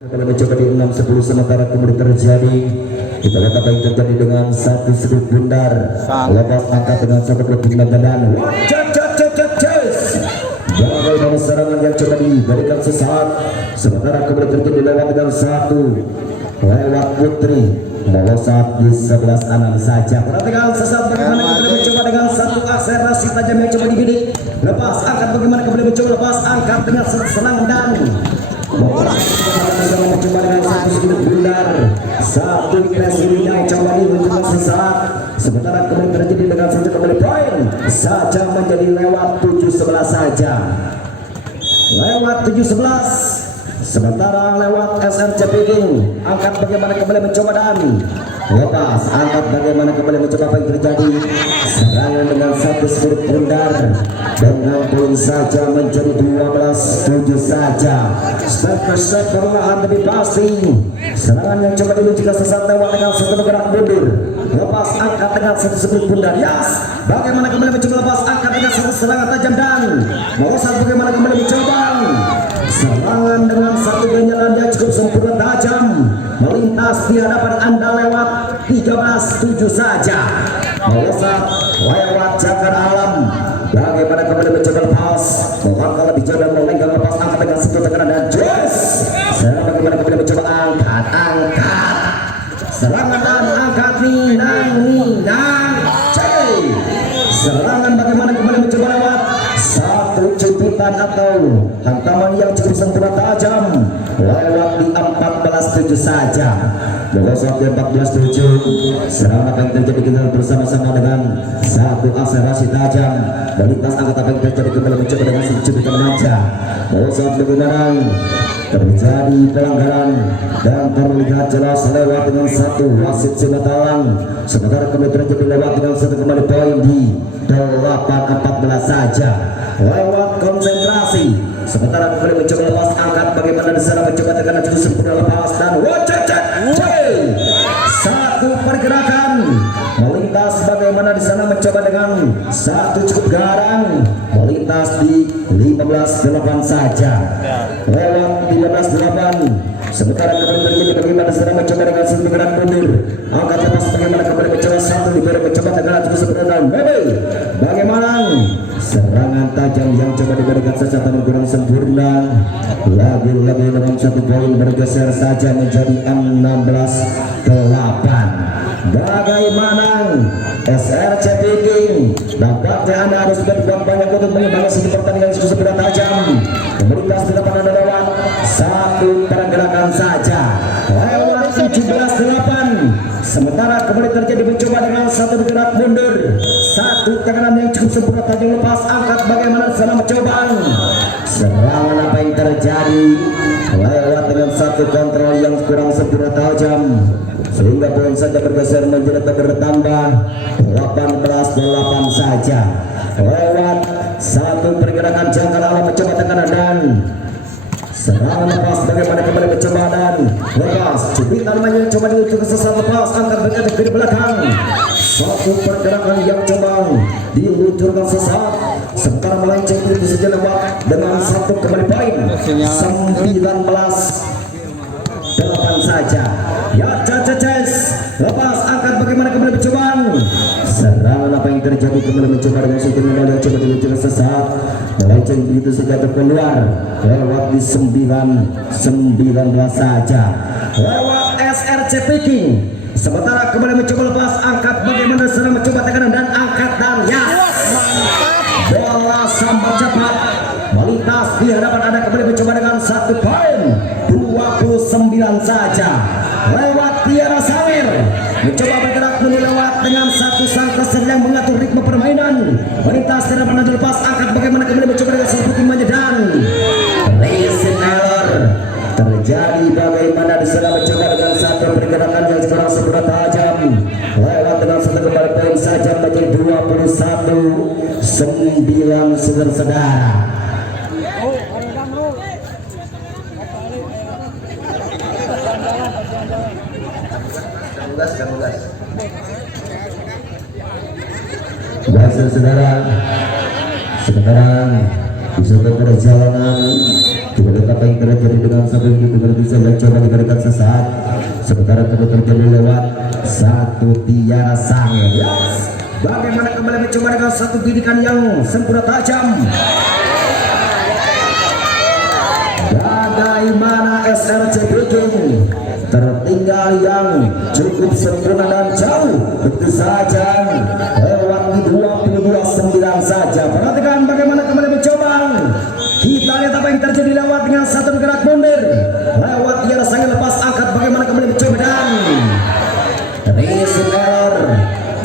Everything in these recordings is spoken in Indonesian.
Kalau mencoba di 6-10 sementara kemudian terjadi, kita lihat apa yang terjadi dengan satu sudut bundar lepas angkat dengan satu kelebihan badan. Bagaimana serangan yang coba diberikan sesaat, sementara kemudian terjadi lewat dengan satu lewat Putri melosot di 11-6 saja. Perhatikan sesaat bagaimana kemudian mencoba dengan satu akselerasi tajam yang coba dibidik, lepas angkat bagaimana kemudian mencoba lepas angkat dengan serangan dan mencoba dengan satu sudut bundar, satu pressing yang coba diluncurkan sesaat, sementara kemudian terjadi dengan satu kembali poin saja menjadi lewat 7-11 saja, lewat 7-11. Sementara lewat SRC Peking angkat bagaimana kembali mencoba dan lepas angkat bagaimana kembali mencoba apa yang terjadi, serangan dengan satu sudut bundar dengan poin saja menjadi 12-7 saja. Step per step perlahan lebih pasti, serangan yang coba diluncurkan sesaat lewat dengan satu bergerak mundur, lepas angkat dengan satu sudut bundar. Bagaimana kembali mencoba lepas angkat dengan satu serangan tajam dan melosot bagaimana kembali mencoba serangan dengan satu benyalan yang cukup sempurna tajam melintas di hadapan Anda lewat 13-7 saja, melosot lewat jangkar alam. Bagaimana kembali mencoba lepas melangkah lebih jauh dan melenggang lepas angkat dengan satu tekanan dan jos. Serangan bagaimana kembali mencoba angkat serangan dan angkat ninang serangan bagaimana kembali mencoba lewat satu jemputan atau hantaman yang cukup sempurna tajam lewat di 14-7 saja, melosot di 14-7. Serangan apa yang terjadi kita bersama-sama dengan satu akselerasi tajam melintas angkat apa yang terjadi kembali mencoba dengan satu jemputan saja, melosot bagaimana terjadi pelanggaran dan terlihat jelas lewat dengan satu wasit Simatalang, sementara kemudian terjadi lewat dengan satu kembali poin di 8-14 saja lewat konsentrasi, sementara kembali mencoba lepas angkat bagaimana di sana mencoba tekanan cukup sempurna lepas dan satu pergerakan melintas bagaimana di sana mencoba dengan satu cukup garang melintas di 15-8 saja lewat 15-8, sementara kembali terjadi bagaimana di sana mencoba dengan satu pergerakan mundur angkat lepas bagaimana kembali mencoba satu diberi mencoba tekanan cukup sempurna dan bagaimana serangan tajam yang coba diberikan secara kurang sempurna lagi-lagi dalam satu poin bergeser saja menjadi 16-8. Bagaimana SRC Peking nampaknya Anda harus berbuat banyak untuk mengimbangi sisi pertandingan cukup sempurna tajam, kemudian tidak pernah lewat satu pergerakan saja lewat 17-8, sementara kembali terjadi mencoba dengan satu bergerak mundur, satu tekanan yang cukup sempurna tajam lepas angkat bagaimana sana mencoba serangan apa yang terjadi lewat dengan satu kontrol yang kurang sempurna tajam sehingga poin saja bergeser menjadi bertambah 18-8 saja lewat satu pergerakan jangkar alam mencoba tekanan dan serangan lepas bagaimana kembali mencoba dan lepas cubitan mainnya coba diluncurkan sesaat lepas angkat bergerak ke belakang, satu pergerakan yang coba diluncurkan sesaat sementara melenceng itu saja lewat dengan satu kembali poin 19-8 saja lepas angkat bagaimana kembali mencoba serangan apa yang terjadi kembali mencoba dengan satu medali yang coba diluncurkan sesaat melenceng begitu saja keluar lewat di 19 saja lewat SRC Peking, sementara kembali mencoba lepas angkat bagaimana serang mencoba tekanan dan angkat dan bola sambar cepat melintas di hadapan Anda kembali mencoba dengan satu poin 29 saja lewat Tiara Samir mencoba bergerak lewat dengan satu sang keser yang mengatur ritme permainan melintas di hadapan Anda lepas angkat bagaimana kembali mencoba dengan satu timnya dan Listen Taylor terjadi bagaimana di sana mencoba dengan satu pergerakan yang kurang sempurna tajam lewat dengan satu kembali poin saja menjadi 21-9 saudara-saudara. Baik saudara, sekarang di suatu perjalanan Kita lihat apa yang terjadi dengan satu begitu bisa yang coba diberikan sesaat. Sementara itu terjadi lewat satu tiara sang. Yes. Bagaimana kembali mencoba dengan satu bidikan yang sempurna tajam. Bagaimana SRC Breaking tertinggal yang cukup sempurna dan jauh. Tentu saja lewat di 22.9 saja. Perhatikan bagaimana kembali mencoba. Kita lihat apa yang terjadi lewat dengan satu gerak mundur. Lewat tiara sang lepas angkat bagaimana kembali mencoba dan Risler.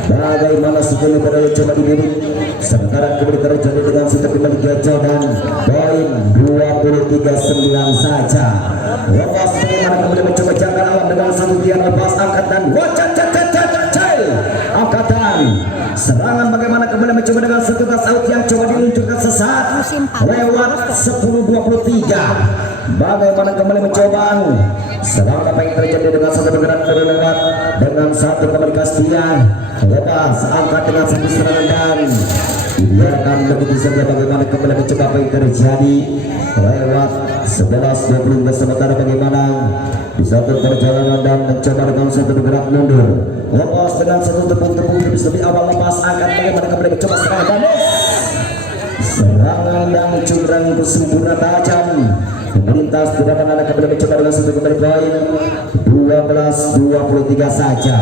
Bagaimana sebelum berada coba dibidik. Sementara kembali terjadi dengan sudah kembali gajah dan poin 23.9 saja. Lepas bagaimana kembali mencoba jaga alam dengan satu tiara lepas angkat dan angkatan. Serangan bagaimana kembali mencoba dengan satu tas out yang coba diluncurkan sesaat lewat 10.23. Bagaimana kembali mencoba serangan apa yang terjadi dengan satu bergerak lewat dengan satu kembali Kastian lepas angkat dengan satu serangan dan dibiarkan begitu saja. Bagaimana kembali mencoba apa yang terjadi lewat 11.22. Sementara bagaimana di satu perjalanan dan mencoba dengan satu bergerak mundur lepas dengan satu tepung-tepung bisa di awal lepas angkat bagaimana kembali mencoba serangan dan serangan yang curang bersempurna tajam melintas tidak akan ada kembali mencoba dengan satu kembali poin 12.23 saja.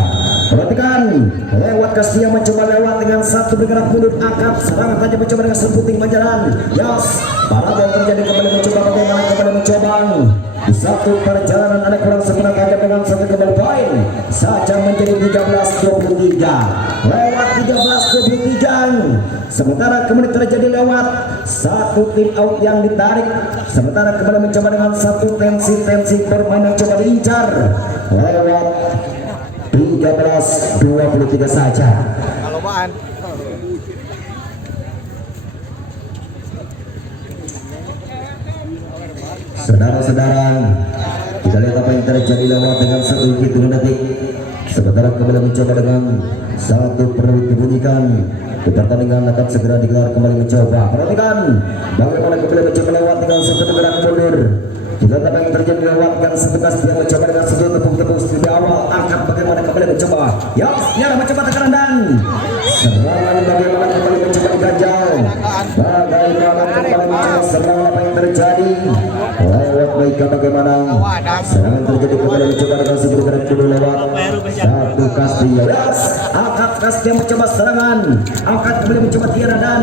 Perhatikan lewat Kastia mencoba lewat dengan satu bergerak mundur angkat serangan saja mencoba dengan seputing majalan. Yes, para bom terjadi kembali mencoba bagaimana kembali mencoba di satu perjalanan ada kurang sempurna tajam dengan satu kembali poin saja menjadi 13.23 lewat 13.23. Sementara kembali terjadi lewat satu tim out yang ditarik. Sementara kembali mencoba dengan satu tensi permainan coba diincar lewat 13.23 saja. Saudara-saudara, kita lihat apa yang terjadi lewat dengan satu hitungan detik. Sementara kembali mencoba dengan satu perlu dibunyikan. Pertandingan akan segera digelar kembali mencoba. Perhatikan bagaimana kembali mencoba lewat dengan satu gerak mundur. Kita lihat apa yang terjadi lewat dengan satu Kastia mencoba dengan satu tepung-tepung di awal angkat bagaimana kembali mencoba. Yap, nyala mencoba tekanan dan serangan bagaimana kembali mencoba diganjal. Bagaimana kembali mencoba serangan apa yang terjadi lewat baiknya bagaimana serangan terjadi kembali mencoba dengan satu gerak mundur lewat satu Kastia. Yes, angkat Kastia mencoba serangan angkat kembali mencoba tiara dan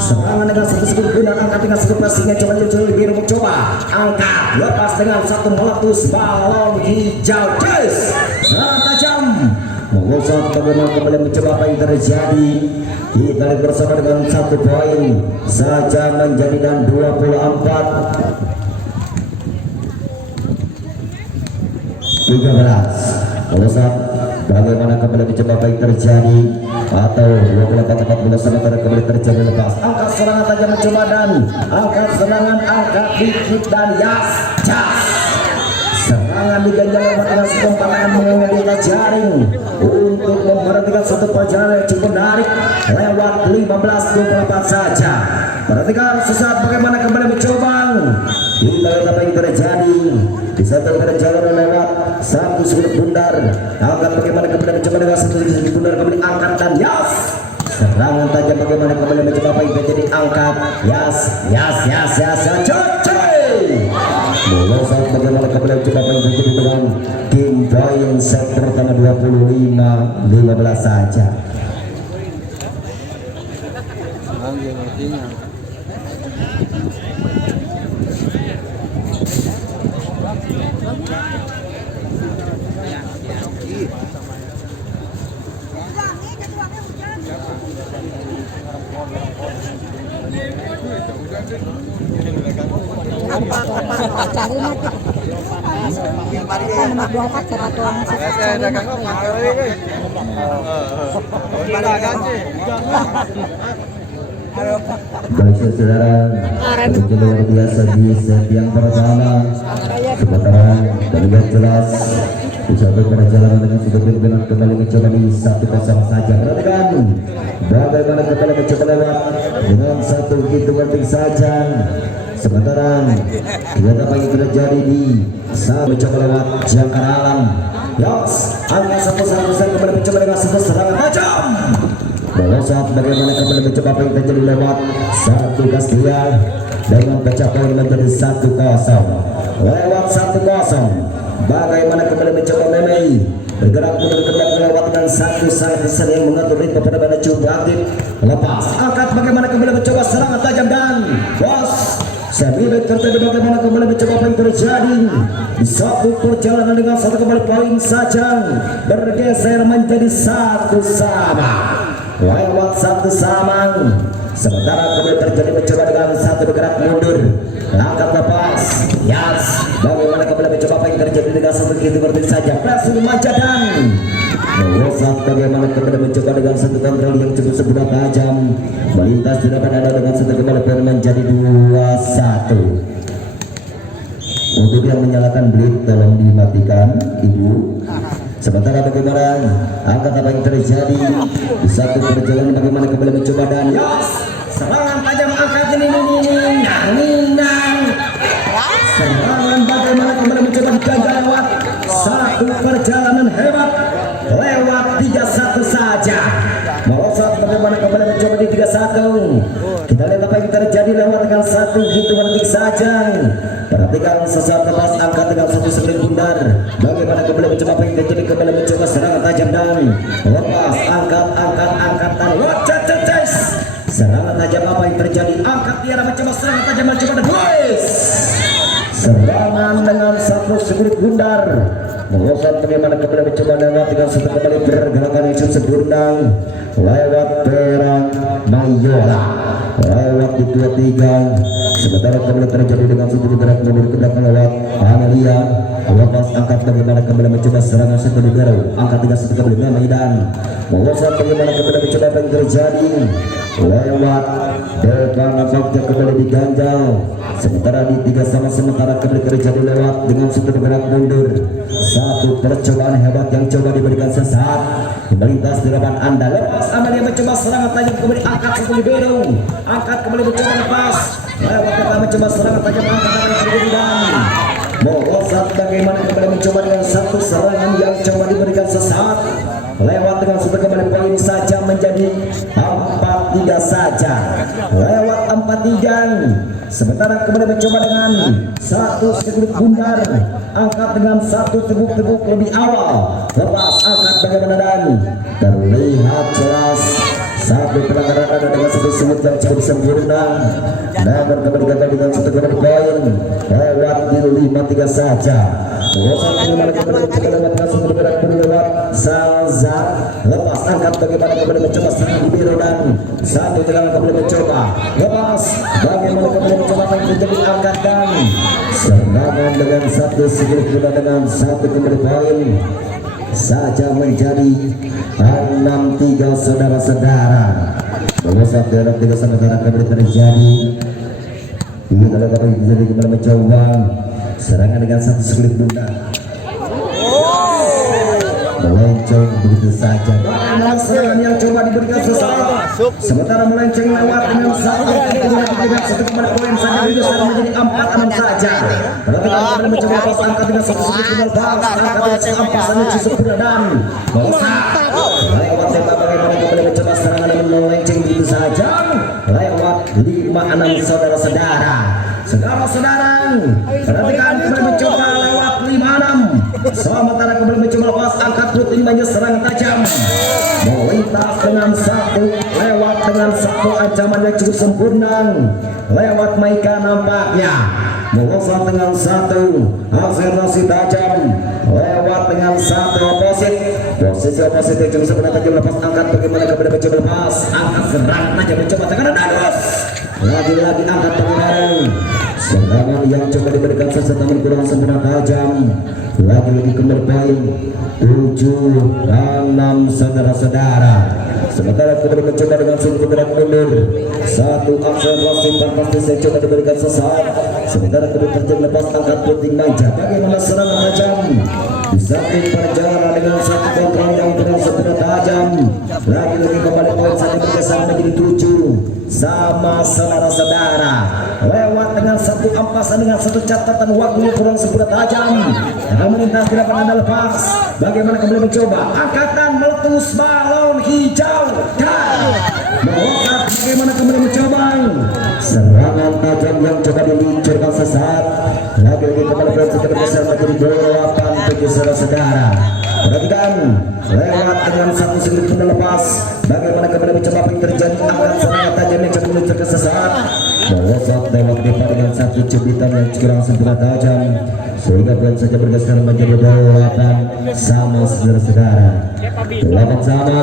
serangan dengan satu sekali guna angkat dengan satu passingnya coba diluncurkan biru mencoba angkat lepas dengan satu meletus balon hijau. Yes, serangan tajam mengusap bagaimana kembali mencoba apa yang terjadi. Kita lihat bersama dengan satu poin saja menjadi dan 24-13. Mengusap bagaimana kembali mencoba apa yang terjadi atau 24-14. Sementara kembali terjadi lepas angkat serangan tajam mencoba dan angkat serangan angkat dikit dan yas serangan diganjal dengan sebuah pandangan mengenai jaring untuk memperhatikan satu perjalanan yang cukup menarik lewat 15-24 saja. Perhatikan sesaat bagaimana kembali mencoba. Kita lihat apa yang terjadi di satu perjalanan lewat satu sudut bundar angkat bagaimana kembali mencoba dengan satu sudut bundar kembali angkat dan yas serangan tajam bagaimana kembali mencoba apa yang terjadi angkat yas melosot bagaimana kembali mencoba apa yang terjadi dengan game poin set pertama 25-15 saja. Baik saudara, begitu luar biasa di set yang pertama. Sementara terlihat jelas di satu perjalanan dengan sudah benar kembali mencoba di 1-0 saja. Perhatikan bagaimana kembali mencoba lewat dengan satu gitu penting saja. Sementara kita pagi terjadi di saat mencoba lewat jangkar alam. Yos, angka satu kembali mencoba dengan satu serangan tajam. Melosot bagaimana kembali mencoba apa yang terjadi lewat satu Castillan dengan pecah poin menjadi 1-0. Lewat 1-0. Bagaimana kembali mencoba Memei bergerak mundur kembali lewat dengan satu sang yang mengatur ritme pada pada cukup aktif. Lepas angkat bagaimana kembali mencoba serangan tajam dan bos. Sebelum terjadi bagaimana kembali mencoba apa yang terjadi di satu perjalanan dengan satu kembali poin saja bergeser menjadi 1-1 lewat 1-1. Sementara kembali terjadi mencoba dengan satu bergerak mundur angkat lepas. Yes, bagaimana kembali mencoba apa yang terjadi dengan satu gitu berdiri saja langsung manja dan melosot bagaimana kembali mencoba dengan satu kontrol yang cukup sebuah tajam melintas di depan ada dengan satu kembali menjadi 2-1. Untuk yang menyalakan blip tolong dimatikan ibu. Sementara bagaimana angkat apa yang terjadi di satu perjalanan bagaimana kembali mencoba dan yes, serangan tajam angkat ini serangan bagaimana kembali mencoba digagal lewat satu perjalanan hebat lewat 3-1 saja. Melosot bagaimana kembali mencoba di 3-1. Kita lihat apa yang terjadi lewat dengan satu hitungan detik saja. Perhatikan sesaat lepas angkat dengan satu sekelip bundar. Bagaimana kembali mencoba apa yang terjadi kembali mencoba serangan tajam dan lepas angkat dan wacacacis. Serangan tajam apa yang terjadi angkat tiara mencoba serangan tajam mencoba dan boys. Serangan dengan satu sekelip bundar. Melosot bagaimana kembali mencoba lewat dengan satu kembali pergerakan yang sempurna lewat Perang Mayola lewat di 2-3. Sementara kembali terjadi dengan satu gerak mundur ke belakang lewat Amelia lepas angkat bagaimana kembali mencoba serangan satu libero angkat dengan satu kembali Medan melosot bagaimana kembali mencoba apa yang terjadi lewat depan nampaknya kembali diganjal. Sementara di 3 sama sementara kembali terjadi lewat dengan satu gerak mundur satu percobaan hebat yang coba diberikan sesaat melintas di depan Anda. Lepas Amelia mencoba serangan tajam kembali angkat satu libero angkat kembali mencoba lepas lewat kita mencoba serangan tajam angkat dan terjadi dan melosot bagaimana kembali mencoba dengan satu serangan yang coba diberikan sesaat lewat dengan satu kembali poin saja menjadi 4-3 saja lewat 4-3. Sementara kembali mencoba dengan satu sekelip bundar angkat dengan satu teguk-teguk lebih awal lepas angkat bagaimana dan terlihat jelas satu pelanggaran ada dengan satu semut yang cukup sempurna namun kembali gagal dengan satu kembali poin lewat di 5-3 saja. Melosot bagaimana kembali mencoba lewat langsung bergerak lewat Salzar lepas angkat bagaimana kembali mencoba serangan biru dan satu tendangan kembali mencoba lepas bagaimana kembali mencoba yang terjadi angkat dan serangan dengan satu sekelip bola dengan satu kembali poin saja menjadi 6-3 saudara-saudara. Melosot dalam 3 saudara kembali terjadi ini adalah apa yang terjadi kembali mencoba serangan dengan satu sekelip bunda melenceng begitu saja. Bagaimana serangan yang coba diberikan sesaat sementara melenceng lewat dengan satu kembali poin saja bisa menjadi 4-6 saja. Perhatikan kembali mencoba pas angkat dengan satu sekelip bunda pas angkat dengan seampas saja sempurna dan melesat lewat tembak bagaimana kembali mencoba serangan dengan melenceng begitu saja lewat 5-6 saudara-saudara. Saudara-saudara, perhatikan kembali mencoba lewat 5-6. Sementara kembali mencoba lepas angkat putih banyak serangan tajam. Melintas dengan satu, lewat dengan satu ancaman yang cukup sempurna. Lewat Maika nampaknya. Melosot dengan satu, akselerasi tajam. Lewat dengan satu oposit. Posisi oposit yang cukup sempurna tajam lepas angkat bagaimana kembali mencoba lepas angkat serangan tajam mencoba tekanan danus. Lagi-lagi angkat pengendara serangan yang coba diberikan sesaat kurang sempurna tajam lagi-lagi kembali poin 7-6 saudara-saudara. Sementara kembali mencoba dengan sungguh gerak mundur satu akselerasi fantastis yang coba diberikan sesaat sementara kembali terjadi lepas angkat puting manja bagaimana serangan tajam di satu perjalanan dengan satu kontrol yang dengan seberat tajam. Lagi-lagi kembali poin saja bergeser menjadi 7 sama saudara-saudara. Lewat dengan satu ampasan dengan satu catatan waktu yang kurang seberat tajam. Yang melintas di lapangan anda lepas. Bagaimana kembali mencoba angkatan meletus balon hijau dan meloncat. Bagaimana kembali mencoba serangan tajam yang coba diluncurkan sesaat. Lagi-lagi kembali poin saja bergeser menjadi 8-7 saudara-saudara. Perhatikan lewat dengan satu sudut pun lepas. Bagaimana kembali mencoba apa yang terjadi angkat serangan tajam yang coba meluncurkan sesaat. Melosot lewat depan dengan satu cubitan yang kurang seberat tajam sehingga poin saja bergeser menjadi 8 sama saudara-saudara. 8 sama.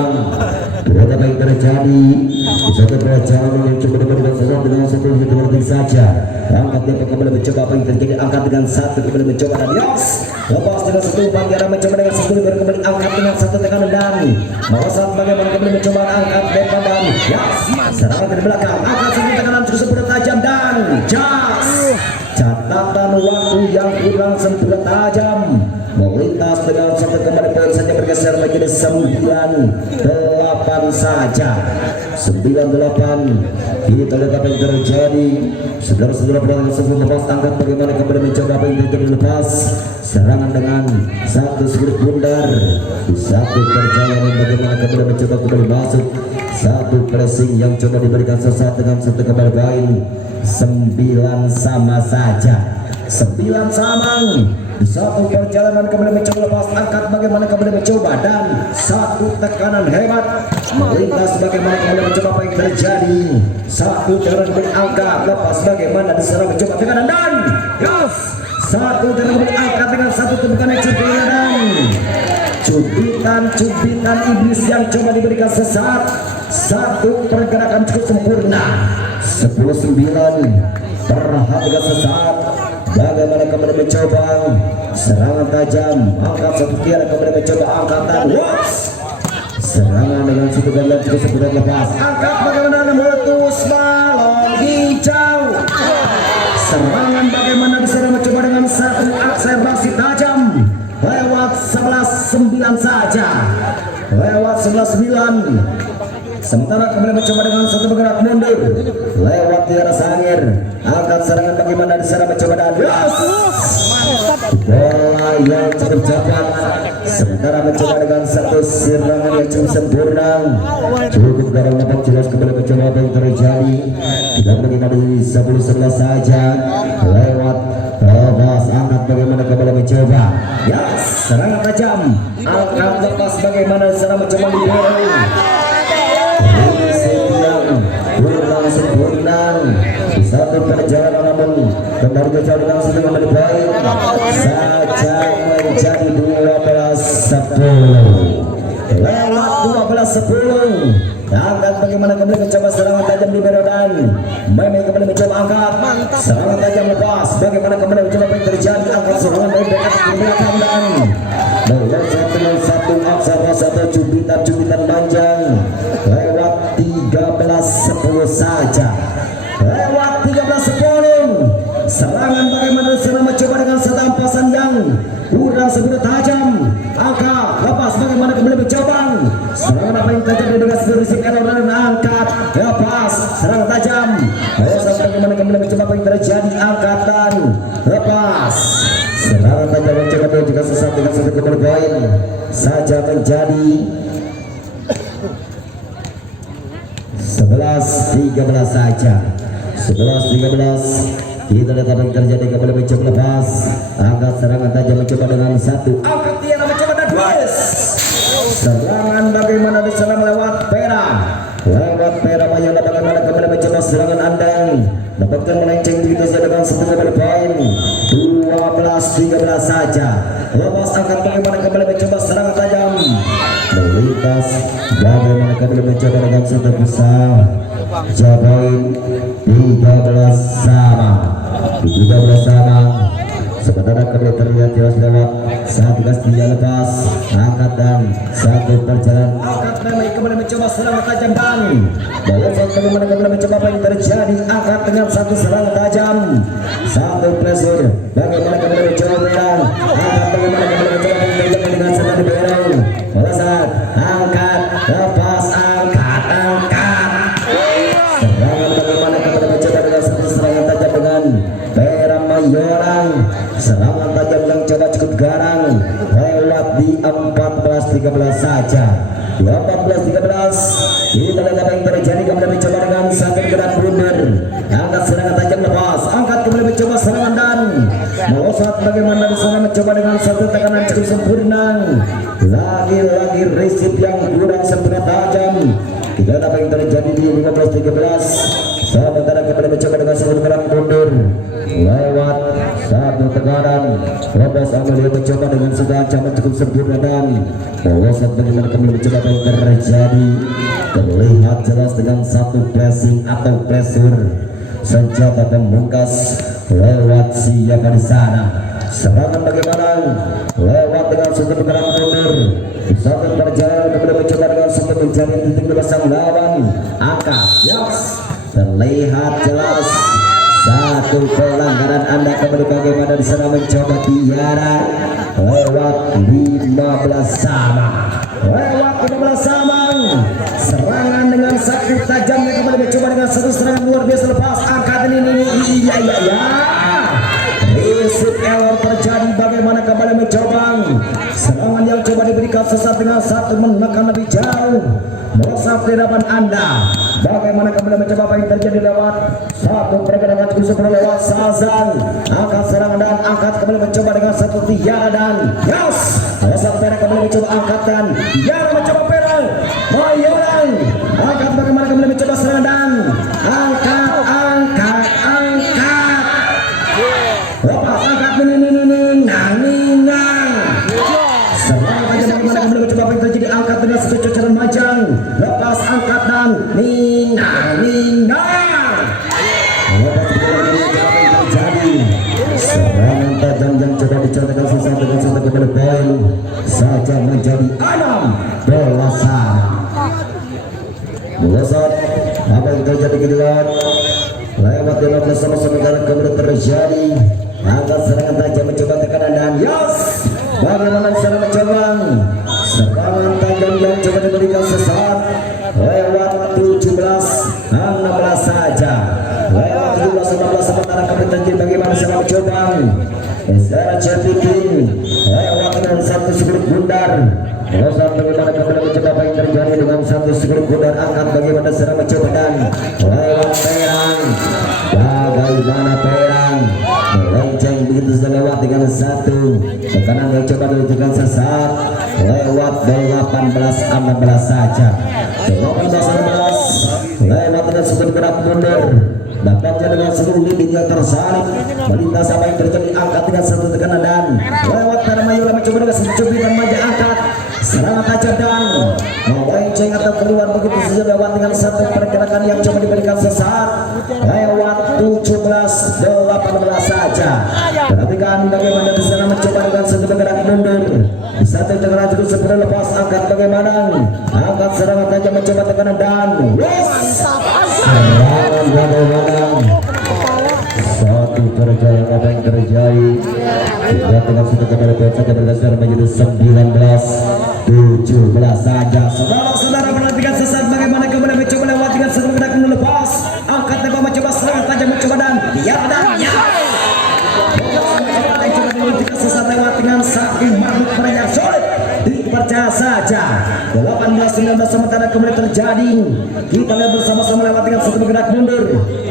Berapa yang terjadi di satu perjalanan yang coba diberikan sesuatu dengan satu hitung saja. Angkat dia kembali mencoba apa yang terjadi. Angkat dengan satu kembali mencoba dan yes, lepas dengan satu Bandiara mencoba dengan satu kembali angkat dengan satu tekanan dan melosot. Bagaimana kembali mencoba angkat depan dan yes, serangan dari belakang angkat satu tekanan cukup seberat tajam dan jas. Catatan waktu yang kurang seberat tajam melintas dengan satu kembali poin saja bergeser menjadi 9-8 saja. 9-8. Kita lihat apa yang terjadi. Saudara-saudara berada sebelum lepas angkat bagaimana kembali mencoba apa yang terjadi lepas. Serangan dengan satu sudut bundar di satu perjalanan bagaimana kembali mencoba kembali masuk. Satu pressing yang coba diberikan sesaat dengan satu kembali poin. 9 sama saja. 9 sama. Di satu perjalanan kembali mencoba lepas angkat bagaimana kembali mencoba dan satu tekanan hebat melintas bagaimana kembali mencoba apa yang terjadi. Satu tekanan kembali angkat lepas bagaimana diserang mencoba tekanan dan yes, satu tekanan kembali angkat dengan satu tumpukan yang cukup dan cubitan iblis yang coba diberikan sesaat. Satu pergerakan cukup sempurna. 10-9. Perhatikan sesaat bagaimana kembali mencoba serangan tajam angkat satu tiara kembali mencoba angkatan was serangan dengan satu ganda cukup seberat lepas angkat bagaimana meletus balon hijau. Serangan bagaimana diserang mencoba dengan satu akselerasi tajam lewat 11-9 saja. Lewat 11-9. Sementara kembali mencoba dengan satu bergerak mundur lewat tiara sangir angkat serangan bagaimana diserang mencoba dan yes, bola yang cukup cepat. Sementara mencoba dengan satu serangan yang cukup sempurna cukup garang dapat jelas kembali mencoba apa yang terjadi. Kita bagaimana di 10-11 saja lewat lepas angkat bagaimana kembali mencoba yes, serangan tajam angkat lepas bagaimana diserang mencoba diberi kurang sempurna di satu perjalanan namun kembali ke jauh dengan satu kembali poin saja menjadi 12-10 lewat 12-10. Angkat bagaimana kembali mencoba serangan tajam di Berodan. Meme kembali mencoba angkat serangan tajam lepas bagaimana kembali mencoba apa yang terjadi angkat serangan dari dekat ke belakang dan meloncat dengan satu aksara satu cubitan panjang lewat 13-10 saja. Lewat 13-10 serangan bagaimana diserang mencoba dengan satu ampasan yang kurang seberat tajam angkat lepas bagaimana kembali mencoba serangan apa yang terjadi dengan sedikit orang angkat lepas serangan tajam lepas bagaimana kembali mencoba apa yang terjadi angkatan lepas serangan tajam mencoba dan juga sesat dengan satu kembali poin saja menjadi 11-13 saja. 11-13. Kita lihat apa yang terjadi kembali mencoba lepas angkat serangan tajam mencoba dengan satu angkat tiara mencoba dan dua serangan bagaimana diserang lewat Pera Mayola bagaimana kembali mencoba serangan andang dapatkan melenceng begitu saja dengan satu kembali poin 12-13 saja. Lepas angkat bagaimana kembali mencoba serangan tajam melintas bagaimana kembali mencoba dengan satu besar Jabain 13 sama 13 sama. Sementara kembali terlihat jelas lewat satu gas tiga lepas angkat dan satu perjalanan angkat memang kembali mencoba serangan tajam dan meloncat kembali mencoba apa yang terjadi angkat dengan satu serangan tajam satu pressure bagaimana kembali mencoba merah angkat bagaimana kembali mencoba menjadi 14-13 saja. 14-13. Kita lihat apa yang terjadi. Kemudian mencoba dengan satu gerak mundur, angkat serangan tajam lepas, angkat kembali mencoba serangan dan melosot. Bagaimana di sana mencoba dengan satu tekanan cukup sempurna. Lagi-lagi resip yang kurang sempurna tajam. Kita lihat apa yang terjadi di 15-13. Sementara kembali mencoba dengan satu gerak mundur lewat satu tekanan. Robos Amelia mencoba dengan satu ancaman cukup sempurna dan melosot. Bagaimana kembali mencoba apa yang terjadi. Terlihat jelas dengan satu pressing atau pressure senjata pemungkas lewat siapa di sana. Serangan bagaimana lewat dengan satu gerak mundur, satu perjalanan kemudian mencoba dengan satu mencari titik bebas sang lawan. Angkat, yes, terlihat jelas satu pelanggaran Anda kembali. Bagaimana di sana mencoba Tiara lewat 15 sama, lewat 15 sama. Serangan dengan sakit tajamnya kembali mencoba dengan satu serangan luar biasa lepas. Angkat ini iya. Risik error terjadi. Bagaimana kembali mencoba serangan yang coba diberikan sesat dengan satu menekan lebih jauh merosot di hadapan Anda. Bagaimana kembali mencoba apa yang terjadi lewat satu pergerakan cukup lewat Sazan. Angkat serangan dan angkat kembali mencoba dengan satu Tiara dan yes, merosot Pera kembali mencoba angkat dan Tiara mencoba Pera Mayoran. Angkat bagaimana kembali mencoba serangan dan angkat lepas, angkat ninang. Serangan aja bagaimana kembali mencoba apa yang terjadi. Angkat dengan satu cocoran majang, lepas angkat dan ninang. Lepas apa yang terjadi. Serangan tajam yang coba dicontohkan susah dengan satu kembali poin saja menjadi 6 sama. Melosot apa yang terjadi kedua lewat 15 sama sementara kemudian terjadi angkat serangan tajam mencoba tekanan dan yes, bagaimana sana mencoba serangan tajam yang coba diberikan sesat lewat 17-16 saja, lewat 17-16 sementara kemudian terjadi bagaimana sana mencoba secara Cepikin lewat dengan satu sebelum bundar. Melosot bagaimana kemudian mencoba apa yang terjadi dengan satu sebelum bundar. Angkat bagaimana sana mencoba dan lewat Perang. Bagaimana Perang melenceng begitu saja lewat dengan satu tekanan yang coba dilakukan sesat lewat 18-16 saja. 18-16 lewat dengan sebelum gerak mundur. Dapatnya dengan seluruh lini yang tersalib melintas apa yang terjadi. Angkat dengan satu tekanan dan lewat karena Mayura mencoba dengan satu cubitan manja. Angkat serangan tajam dan melenceng atau keluar begitu saja lewat dengan satu pergerakan yang coba diberikan sesat lewat 17-18 saja. Perhatikan bagaimana di sana mencoba dengan satu bergerak mundur, di satu tekanan cukup segera lepas. Angkat bagaimana angkat serangan tajam mencoba tekanan dan serangan bagaimana satu terjadi apa yang terjadi. Kita tengah sudah kembali saja berdasar menjadi 19-17 saja. Saudara-saudara perhatikan sesat bagaimana kemudian mencoba lewat dengan satu gerak mundur lepas. Angkat tembak mencoba serangan tajam mencoba dan biar dan ya. Coba diberikan sesat lewat dengan saking makhluk mereka solid. Dipercaya saja 18-19 sementara kemudian terjadi. Kita lihat bersama-sama lewat dengan satu bergerak mundur.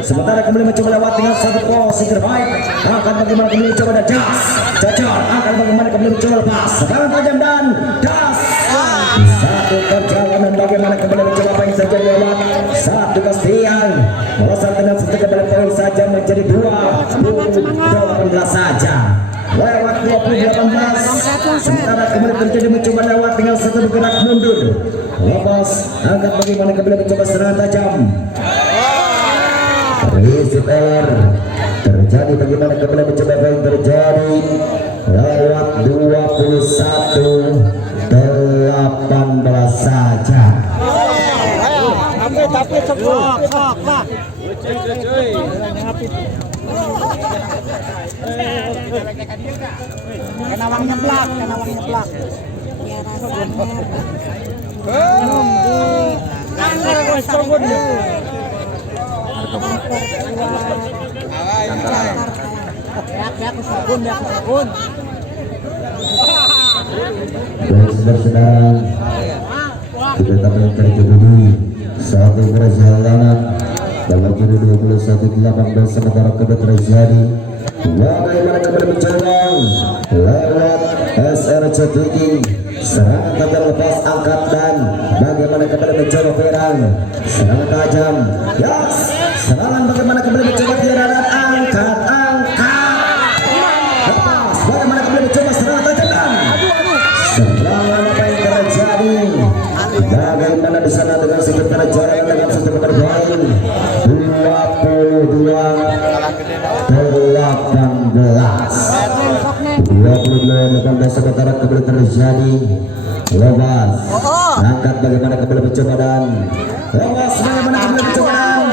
Sementara kemudian mencoba lewat dengan satu posisi terbaik. Angkat bagaimana kemudian mencoba dan das cocok. Angkat bagaimana kemudian mencoba lepas serangan tajam dan das. Satu perjalanan bagaimana kemudian mencoba apa yang saja lewat satu kestian melosot dengan satu kembali poin saja menjadi 20-18 saja. Lewat 20-18 sementara kemudian terjadi mencoba lewat dengan satu bergerak mundur lepas. Angkat bagaimana kembali mencoba serangan tajam. Risip error terjadi bagaimana kembali mencoba apa yang terjadi lewat 21-18 saja. Tapi sok lah. Kenawang nyeblak. Baik saudara-saudara, kita tampilkan terjadi satu perjalanan dalam judul 21-18 sementara kedua terjadi bagaimana kembali mencoba lewat SRC tinggi serangan tajam lepas angkat dan bagaimana kembali mencoba perang serangan tajam yes serangan bagaimana kembali mencoba tiara dan angkat lepas bagaimana kembali mencoba serangan tajam dan serangan apa yang terjadi bagaimana di sana dengan sekitar jarak dengan satu bermain 22 18 sementara kembali terjadi lepas angkat bagaimana kembali mencoba dan lepas bagaimana kembali mencoba dan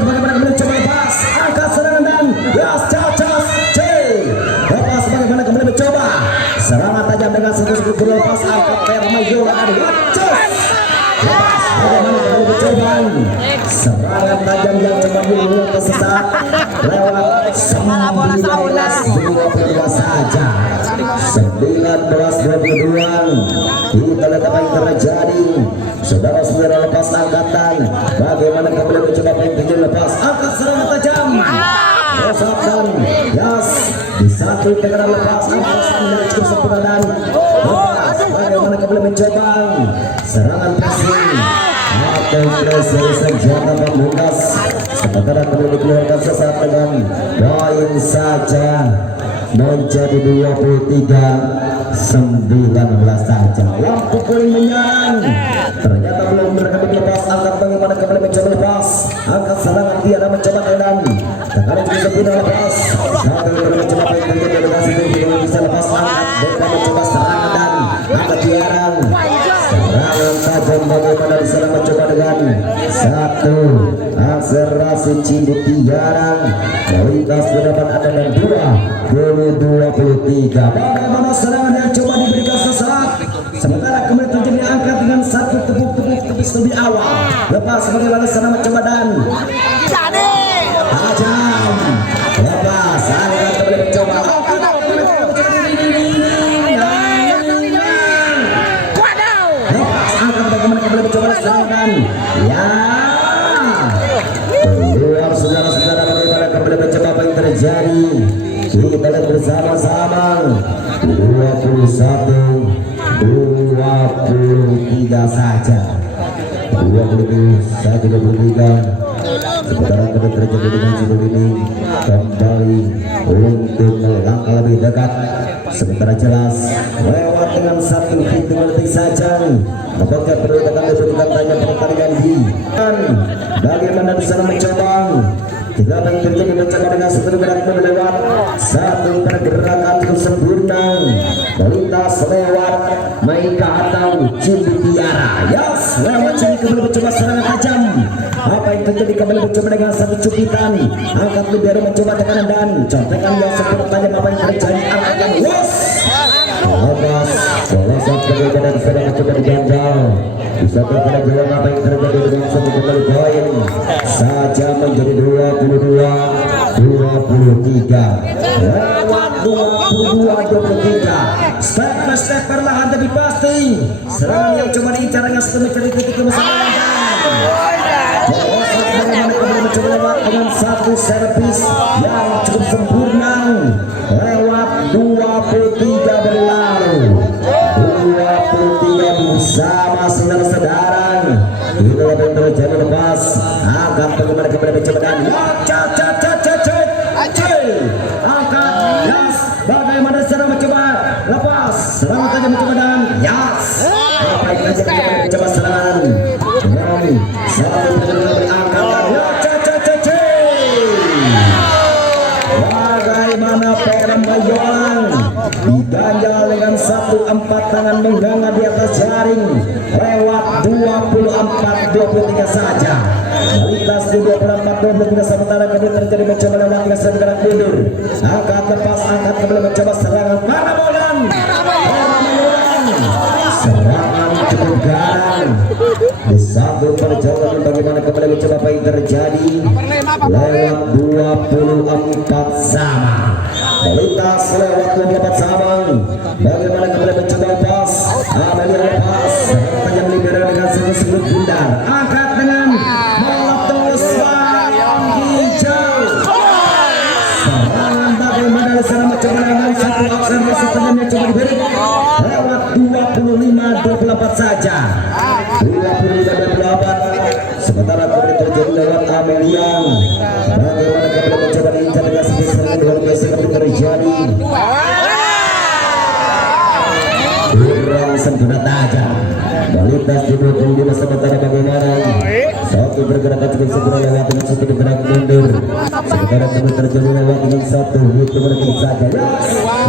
bagaimana kembali mencoba lepas angkat serangan dan yes cacas C lepas bagaimana kembali mencoba serangan tajam dengan satu lepas angkat Permayola dan lepas bagaimana kembali mencoba serangan tajam yang coba dulu tersesat lewat 19-22 saja 19-22 kita lihat apa yang terjadi saudara-saudara lepas angkatan bagaimana kembali mencoba pentingnya lepas angkat serangan tajam dan yes di satu tengah lepas angkat yang cukup sempurna dan lepas bagaimana kembali mencoba serangan pressing atau pressing senjata pamungkas sementara kembali dikeluarkan sesaat dengan poin saja menjadi 23-19 saja lampu kuning menyerang ternyata belum berkembang lepas angkat bagaimana kembali mencoba lepas angkat serangan tiada mencoba dan tekanan juga sempurna lepas satu kembali mencoba pentingnya dengan sendiri bisa lepas angkat mereka mencoba serangan dan angkat tiarang serangan tajam bagaimana bisa mencoba dengan satu akselerasi Cindu tiarang melintas ke depan ada dan 23 bagaimana serangan yang coba diberikan sesaat sementara kemudian terjadi angkat dengan satu tepuk-tepuk tepis lebih awal lepas bagaimana serangan mencoba dan tajam lepas angkat kembali mencoba lepas angkat bagaimana kembali mencoba serangan ya keluar saudara-saudara bagaimana kembali mencoba apa yang terjadi kita lihat bersama-sama 21-23 saja 21-23 sementara kembali terjadi dengan sebelum ini kembali untuk melangkah lebih dekat sementara jelas lewat dengan satu hitungan detik saja apakah perlu tekan diberikan tanya pertandingan di dan bagaimana di sana mencoba tidak akan terjadi mencoba dengan satu gerak lewat satu pergerakan cukup sempurna melintas lewat Maika atau Cindu tiara yes lewat Cindu kembali mencoba serangan tajam apa yang terjadi kembali mencoba dengan satu cupitan angkat libero mencoba tekanan dan contekan yang sempurna tajam apa yang terjadi angkatkan los lepas saat berbeda dan sedang mencoba diganjal bisa terkena jalan apa yang terjadi dengan satu kembali poin saja menjadi 22-23 lewat 22-23 step by step perlahan tapi pasti serangan yang coba diincar dengan satu mencari titik kemenangan bagaimana kembali mencoba lewat dengan satu servis yang cukup sempurna lewat 23 berlalu 23 bersama saudara-saudara kita lihat yang terjadi lepas angkat bagaimana kembali mencoba dan angkat yes bagaimana secara mencoba lepas serangan saja mencoba dan yes apa yang terjadi kembali mencoba serangan dengan satu kembali angkat bagaimana Permayola diganjal dengan 1-4 tangan mengganga di atas jaring lewat 24-23 saja melintas di 24-23 sementara kemudian terjadi mencoba lewat dengan serangan mundur angkat lepas angkat kembali mencoba serangan Permayola serangan cukup garang di satu perjalanan bagaimana kembali mencoba apa yang terjadi lewat 24 sama melintas lewat 24 Sabang. Bagaimana kembali mencoba lepas, Amelia lepas, tajam libero dengan sudut bundar, angkat dengan meletus yang hijau. Serangan bagaimana di sana mencoba dengan satu observasi tajamnya coba diberi lewat 25-24 saja. 25-28. Sementara kembali terjadi lewat Amelia. Bagaimana kembali mencoba diincar dengan serangan luar biasa kembali terjadi. Kurang sempurna tajam. Melintas di 25 sementara bagaimana satu pergerakan cukup segera lewat dengan satu pergerakan mundur. Sementara kembali terjadi lewat dengan satu itu berarti saja.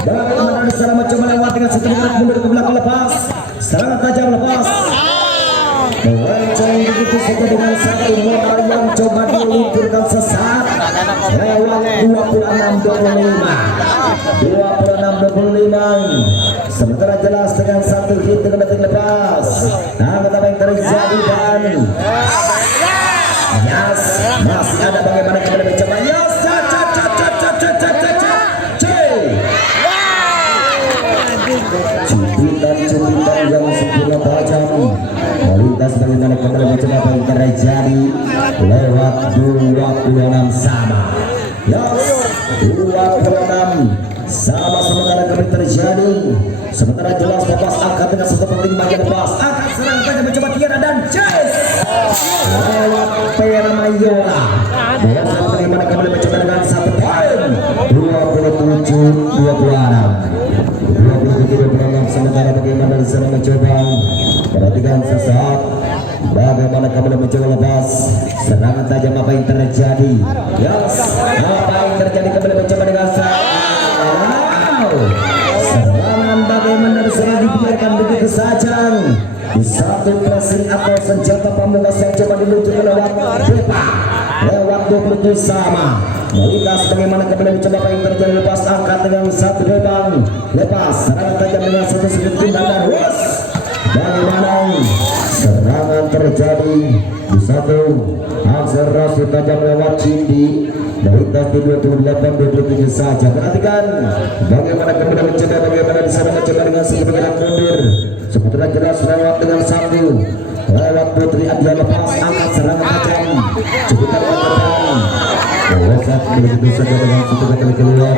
Bagaimana di sana mencoba lewat dengan satu pergerakan mundur ke belakang lepas. Serangan tajam lepas. Melenceng begitu saja dengan satu modal yang coba diluncurkan sesaat lewat 26-25. Sementara jelas dengan satu hit dengan detik lepas. Nah, apa yang terjadi dan yes, masih ada bagaimana kembali mencoba yes, cubitan yang sempurna tajam. Melintas bagaimana kembali mencoba apa yang terjadi lewat 26 sama. Yes, 26 sama sementara kembali terjadi. Sementara jelas lepas angkat dengan satu penting bagian lepas. Angkat serang tajam mencoba Tiara dan chase lewat Pera Mayola. Melihat bagaimana kembali mencoba dengan satu poin 27-26. Sementara bagaimana di sana mencoba perhatikan sesaat bagaimana kembali mencoba lepas serangan tajam apa yang terjadi. Yes, apa yang terjadi kembali mencoba dengan serangan bagaimana di sana dibiarkan begitu saja. Di satu pressing atau senjata pamungkas yang coba diluncurkan lewat Depa lewat 27 sama. Melintas bagaimana kembali mencoba apa yang terjadi lepas angkat dengan satu bebang lepas serangan tajam dengan satu sudut tindang dan was. Bagaimana serangan terjadi di satu akselerasi tajam lewat Cindi. Melintas di 28-27 saja. Perhatikan bagaimana kembali mencoba bagaimana di sana mencoba dengan satu bergerak mundur. Sementara jelas lewat dengan satu lewat Putri Adia lepas angkat serangan tajam cubitan tajam. Lewat begitu saja dengan satu kali keluar.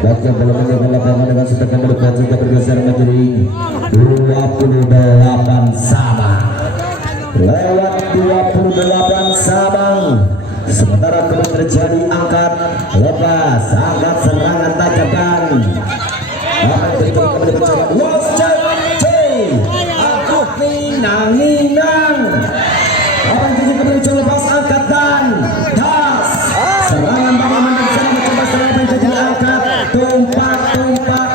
Baca bola menjaga lapangan dengan satu kembali juga bergeser menjadi 28 sama. Lewat 28 Sabang. Sementara kembali terjadi angkat lepas angkat serangan tajam dan apa yang terjadi kembali mencoba was angkat ninang apa yang terjadi kembali mencoba lepas angkat dan das serangan bagaimana di sana mencoba serangan yang terjadi angkat tumpak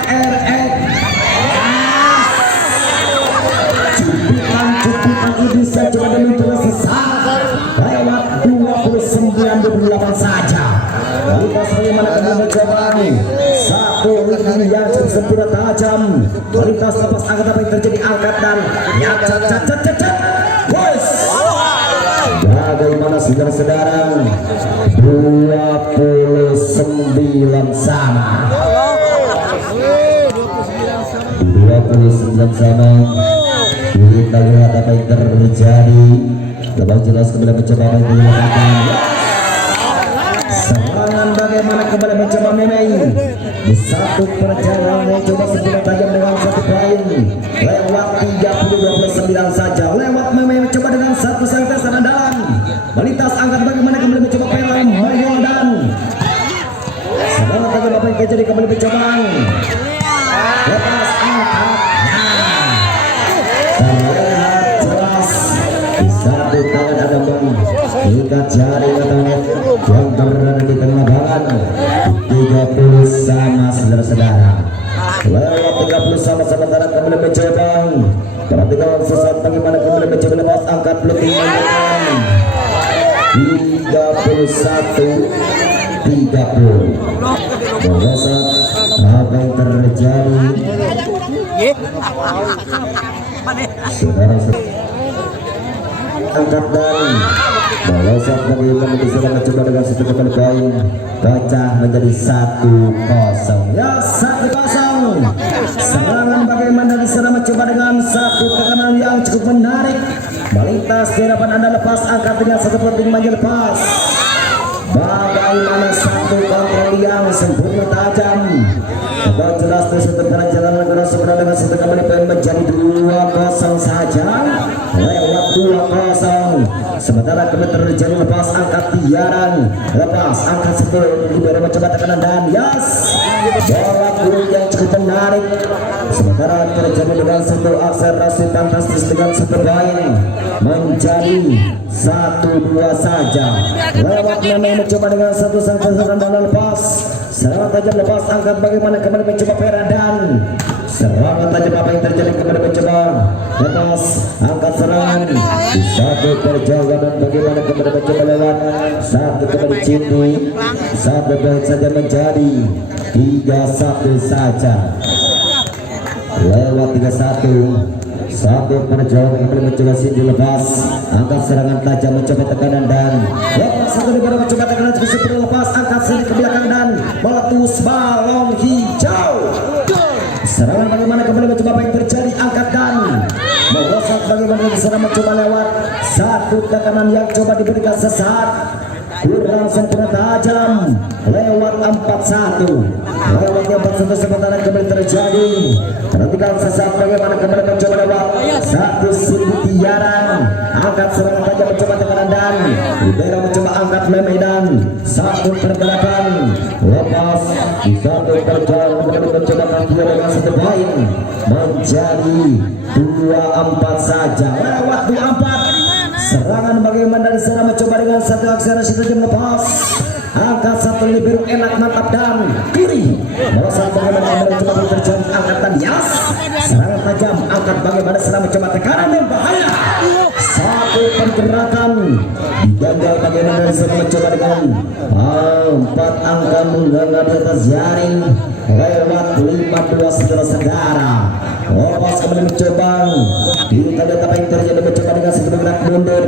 RX cubitan ini saya coba diluncurkan sesaat lewat 29-28 saja. Melintas bagaimana kembali mencoba satu lini yang cukup sempurna tajam. Melintas lepas angkat apa yang terjadi angkat dan boys. Bagaimana saudara-saudara 29 sama. 29 sama. Kita lihat apa yang terjadi. Lebih jelas kembali mencoba apa yang dilakukan. Serangan bagaimana kembali mencoba Memei di satu perjalanan yang coba sempurna tajam dengan satu poin lewat 30-29 saja. Lewat Memei mencoba dengan satu santai sana dalam. Melintas angkat bagaimana kembali mencoba Pera Mayola dan serangan tajam apa yang terjadi kembali mencoba lepas angkatnya. Terlihat jelas di satu tangan ada ikat jaring atau net yang berada di tengah lapangan 30 sama saudara-saudara. Lewat 30 sama sementara kembali mencoba. Perhatikan sesaat bagaimana kembali mencoba lepas angkat blocking 31-30. Berasa apa yang terjadi saudara-saudara. angkat dan melesat bagaimana bisa mencoba dengan satu kembali poin pecah menjadi 1-0 ya 1-0. Serangan bagaimana bisa mencoba dengan satu tekanan yang cukup menarik melintas di hadapan Anda, lepas angkat dengan satu penting maju lepas. Bagaimana satu kontrol yang sempurna tajam dan jelas tersetujuan jalan negara sebenarnya dengan satu kembali poin menjadi 2-0 saja lewat 2-0. Sementara kembali terjadi lepas angkat Tiaran, lepas angkat satu libero mencoba tekanan dan yes bola gol yang cukup menarik. Sementara terjadi dengan satu akselerasi fantastis dengan satu poin menjadi 1-2 saja lewat memang mencoba dengan satu serangan dan lepas serangan tajam lepas angkat bagaimana kembali mencoba Peradan serangan tajam apa yang terjadi kembali mencoba lepas angkat serangan di satu terjaga dan bagaimana kembali mencoba lewat satu kembali Cindi satu poin saja menjadi 3-1 saja lewat 3-1. Satu perjalanan kembali mencoba Cindy lepas angkat serangan tajam mencoba tekanan dan lepas satu negara mencoba tekanan seperti lepas angkat Cindy ke belakang dan meletus balon hijau. Serangan bagaimana kembali mencoba apa yang terjadi angkat dan merosot bagaimana diserang mencoba lewat satu tekanan yang coba diberikan sesaat kurang sempurna tajam lewat 4-1 lewat 4-1 sementara kembali terjadi perhatikan sesaat bagaimana kembali mencoba lewat satu Cindy Tiaran angkat serangan tajam mencoba tekanan dan libero mencoba angkat Memedan satu pergerakan lepas di satu perjalanan kembali mencoba kaki dengan satu poin menjadi 2-4 saja lewat 2-4. Serangan bagaimana dari sana mencoba dengan satu akselerasi tajam lepas angkat satu libero enak mantap dan kiri melesat bagaimana mencoba terjadi angkatan yas serangan tajam angkat bagaimana sana mencoba tekanan yang bahaya satu pergerakan digagal bagaimana dari sana mencoba dengan 4 angka mengganggu di atas jaring lewat 5-2 saudara-saudara lepas kembali mencoba kita lihat apa yang terjadi mencoba dengan segera gerak mundur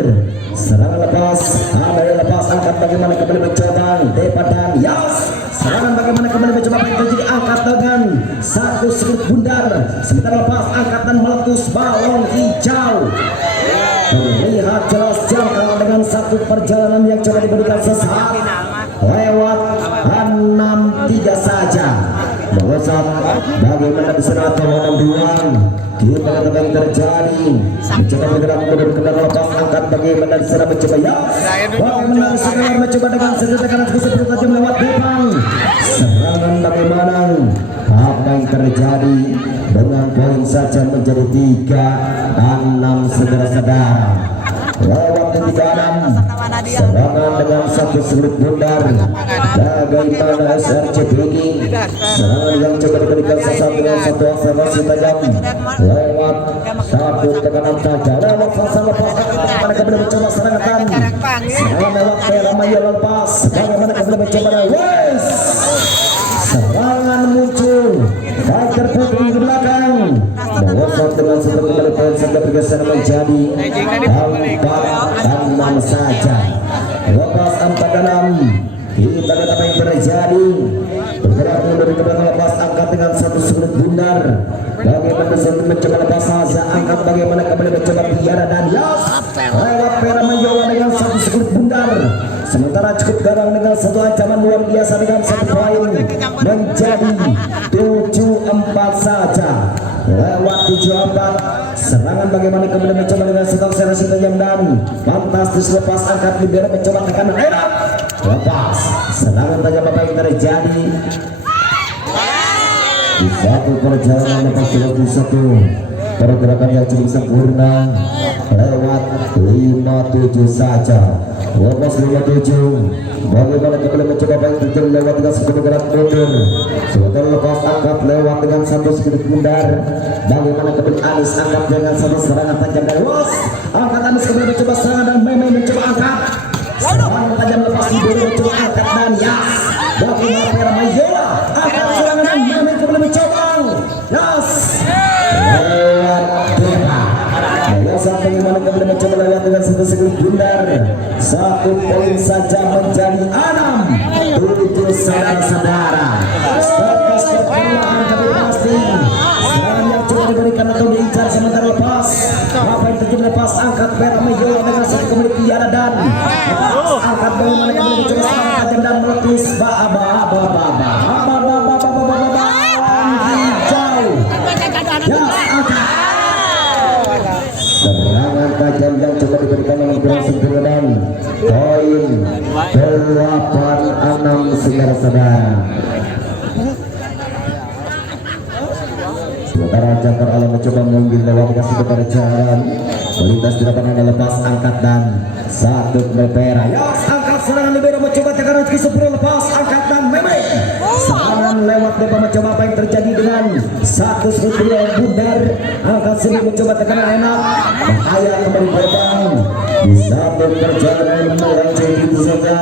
serangan lepas ada yang lepas angkat bagaimana kembali mencoba Depa dan Yas serangan bagaimana kembali mencoba apa yang terjadi angkat dengan satu sudut bundar sementara lepas angkat dan meletus balon hijau terlihat jelas jangkau dengan satu perjalanan yang coba diberikan sesaat lewat 6-3 saja melesat bagaimana di sana atau 6-2 kita lihat apa yang terjadi mencoba bergerak mundur ke belakang lepas angkat bagaimana di sana mencoba ya bagaimana di sana mencoba dengan senjata kanan seperti tajam lewat depan serangan bagaimana apa yang terjadi dengan poin saja menjadi 3-6 saudara-saudara lewat 3-6 serangan dengan satu sudut bundar bagaimana SRCP ini serangan yang coba diberikan sesaat dengan satu akselerasi tajam lewat satu tekanan tajam lewat fase lepas bagaimana kembali mencoba serangan lewat Peramaya lepas bagaimana kembali mencoba Wes serangan muncul fighter putri di belakang melosot dengan satu kembali poin sampai bergeser menjadi 4-6 saja lepas 4-6 kita lihat apa yang terjadi bergerak mundur ke belakang lepas angkat dengan satu sudut bundar bagaimana satu mencoba lepas saja angkat bagaimana kembali mencoba Tiara dan Yas lewat Peramaya dengan satu sudut bundar sementara cukup garang dengan satu ancaman luar biasa dengan satu poin menjadi 7-4 saja lewat 7-4 serangan bagaimana kembali mencoba dengan satu akselerasi tajam dan fantastis lepas angkat libero mencoba tekanan enak lepas serangan tajam apa yang terjadi di satu perjalanan lepas 21 pergerakan yang cukup sempurna lewat 57 saja lepas 57 bagaimana kembali mencoba apa yang terjadi lewat dengan satu gerak mundur sementara lepas angkat lewat dengan satu sudut bundar bagaimana kembali Anis angkat dengan satu serangan tajam dan luas angkat Anis kembali mencoba serangan dan Meme mencoba angkat serangan tajam lepas libero mencoba angkat dan Yas bagaimana Peramaya angkat serangan dan Meme kembali mencoba Yas lewat Depa melesat bagaimana kembali mencoba lewat dengan satu 1 poin saja menjadi 6-7 saudara-saudara. Step perlahan tapi pasti serangan yang coba diberikan atau diincar sementara lepas. Apa yang terjadi lepas angkat merah Mayola dengan satu kembali tiara dan angkat bagaimana kembali coba serangan tajam dan meletus serangan tajam yang coba diberikan oleh Bro Sempurna dan poin 8-6 saudara-saudara. Sementara Jakar Alam mencoba mengambil lewat kasih kepada jalan melintas di lapangan lepas angkat dan satu mepera. Yos angkat serangan libero mencoba tekan rezeki 10 lepas angkat dan meme. Serangan lewat depan mencoba apa yang terjadi dengan satu sebetulnya yang bundar angkat sini mencoba tekanan enak bahaya kembali berbang di satu perjalanan melenceng itu saja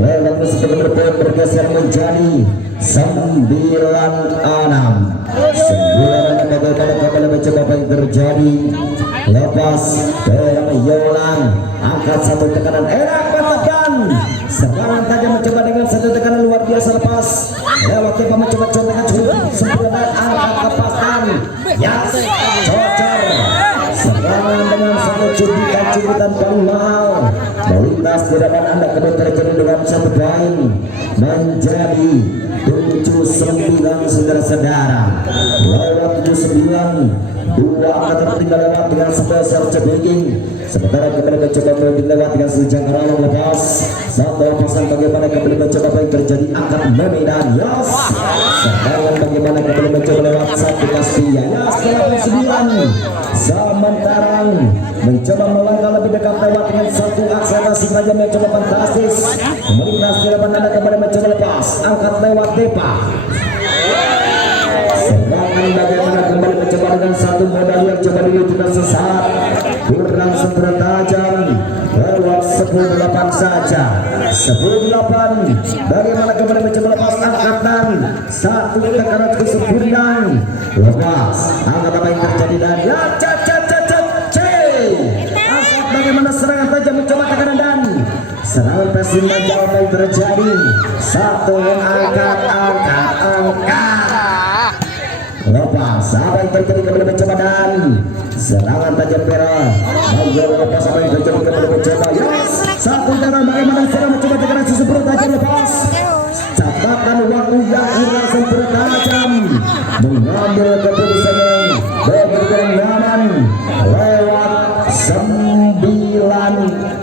lewat mesin berpoin bergeser menjadi 9-6 bagaimana kembali mencoba apa yang terjadi lepas dari Yolang angkat satu tekanan enak mantapkan serangan tajam mencoba dengan satu tekanan luar biasa lepas lewat depan mencoba contekan cukup sempurna angkat lepaskan yes cocor serangan dengan satu cubitan paling mahal melintas di depan anda kedua terjadi dengan satu poin menjadi 7-9 saudara-saudara lewat 7-9 dua angka tertinggal lewat dengan sebesar cebeking sementara kembali mencoba melewat dengan Jakar Alam lepas satu lepasan bagaimana kembali mencoba apa yang terjadi angkat meme dan yos serangan bagaimana kembali mencoba lewat satu Kastia yos 9 sementara mencoba melangkah lebih dekat lewat dengan satu akselerasi tajam yang coba fantastis melintas di depan anda kembali mencoba lepas angkat lewat depa serangan bagaimana kembali mencoba dengan satu modal yang coba diluncurkan sesaat kurang sempurna tajam lewat 10-8 saja 10-8 bagaimana kembali mencoba lepas angkatan satu tekanan kesempurna lepas angkat apa yang terjadi dan ya angkat bagaimana serangan tajam mencoba tekanan dan serangan Persim Baja apa yang terjadi satu angkat lepas apa yang terjadi kembali mencoba dan serangan tajam merah Mayola lepas apa yang terjadi kembali mencoba yes satu cara bagaimana serangan mencoba tekanan sempurna tajam lepas catatan waktu yang kurang sempurna tajam mengambil keputusan yang begitu nyaman lewat 9-10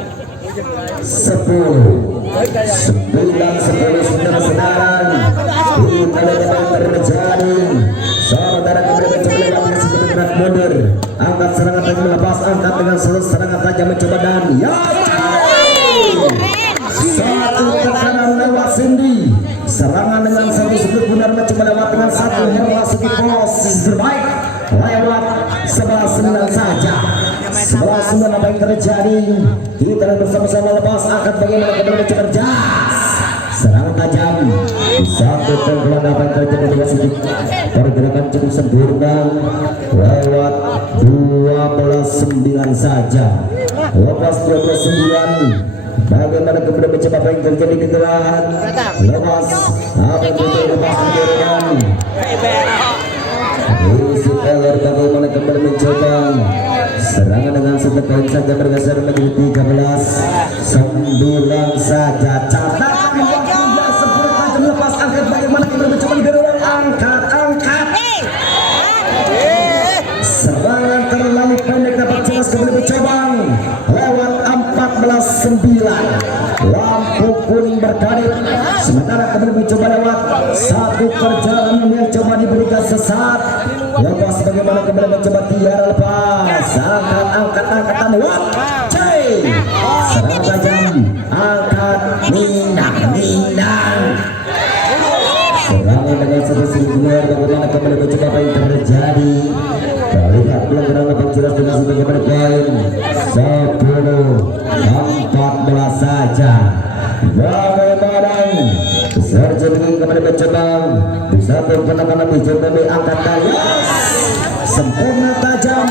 saudara-saudara kita lihat terjadi saudara kembali mencoba lewat sedikit berat mundur angkat serangan tajam melepas angkat dengan serangan tajam mencoba dan ya satu tekanan lewat Cindy serangan dengan satu sebelum benar mencoba lewat dengan satu memasuki posisi terbaik lewat 11-9 saja 11-9 apa yang terjadi kita bersama-sama lepas angkat bagaimana kembali mencoba jas serangan tajam satu pukulan apa yang terjadi dengan sedikit pergerakan cukup sempurna lewat 12-9 saja lepas 12-9 bagaimana kemudian mencoba apa yang terjadi di tengah lepas apa yang terjadi lepas kemudian isi Eller bagaimana kembali mencoba serangan dengan satu poin saja bergeser menjadi 13-9 saja catatan lepas angkat bagaimana kita mencoba di bawah angkat serangan terlalu pendek dapat jelas kembali mencoba lewat 14-9 lampu kuning berkedip sementara kembali mencoba lewat satu perjalanan yang coba diberikan sesat lepas bagaimana kembali mencoba tiara lepas angkatan lewat serangan tajam angkat nindang serangan dengan satu singular bagaimana kembali mencoba apa yang terjadi lihat pelanggaran lepas jelas dengan satu kepada poin 10-14 saja bagaimana Sergio kembali mencoba di satu menggunakan lebih jauh lebih angkat daya sempurna tajam.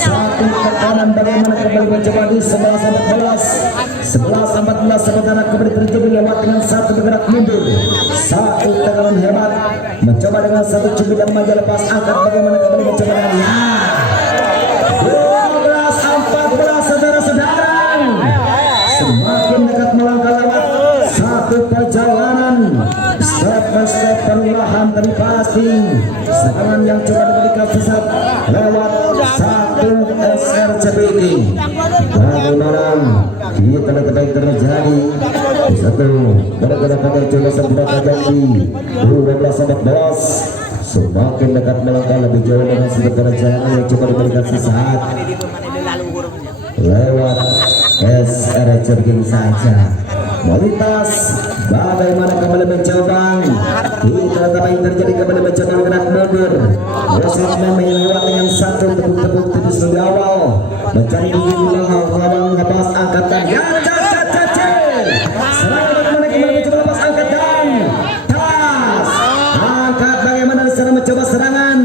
Satu tekanan bagaimana kembali mencoba di 11-14 sementara kembali terjadi lewat dengan satu bergerak mundur. Satu tekanan hebat mencoba dengan satu cubit dan maju lepas angkat bagaimana kembali mencoba dengan 12-14 saudara-saudara. Semakin dekat melangkah lewat satu perjalanan step by step perlahan tapi pasti. Serangan yang coba diberikan sesat lewat satu SRCBD. Bagaimana kita lihat terjadi satu mereka pada coba sebelah tajam di 12-14. Semakin dekat melangkah lebih jauh dengan satu perjalanan yang coba diberikan sesat lewat SRCBD saja. Melintas bagaimana kembali mencoba kita tetap yang terjadi kembali mencoba gerak mundur. Rosat melewat dengan satu tepuk-tepuk tulis di awal mencari gigi lawan lepas angkatan ya serangan bagaimana kembali mencoba lepas angkatan tas angkat bagaimana di sana mencoba serangan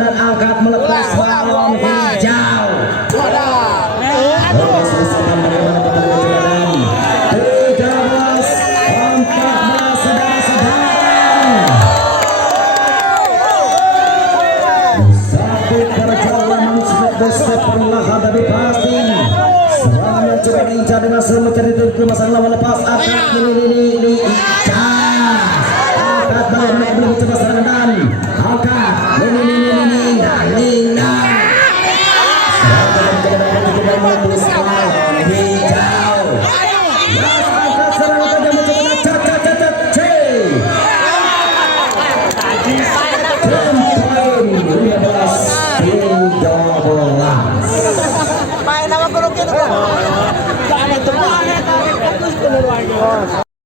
dan angkat melepas balon hijau. Step perlahan tapi pasti serangan yang coba diincar dengan semua mencari kemasan lawan lepas angkat ini